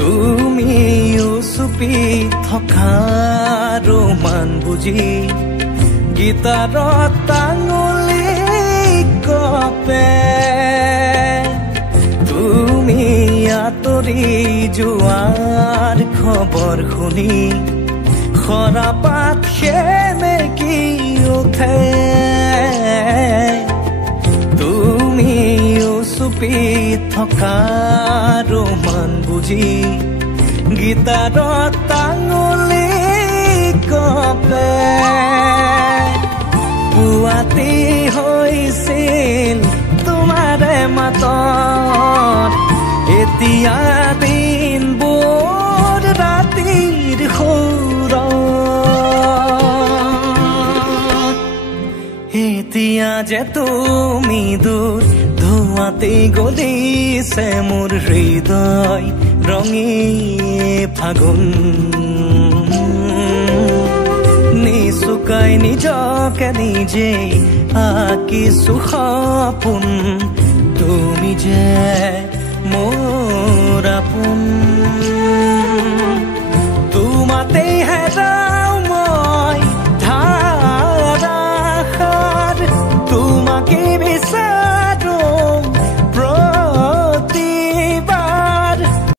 তুমিও চুপি থকা ৰোমান বুজি গীতাৰত আঙুলি কপে তুমি আঁতৰি যোৱাৰ খবৰ শুনি খৰাপাত সেমেকি উঠে তুমিও চুপি থকা ৰোমান বুজি গীতাৰত আঙুলি কপে পুৱাতি হৈছিল তোমাৰে মাতত এতিয়া দিনবোৰ ৰাতিৰ সুৰত এতিয়া যে তুমি দূৰ ধোঁৱাতে গলিছে মোৰ হৃদয় ৰঙী ফাগুন নিচুকাই নিজকে নিজে আঁকিছো সপোন তুমি যে মোৰ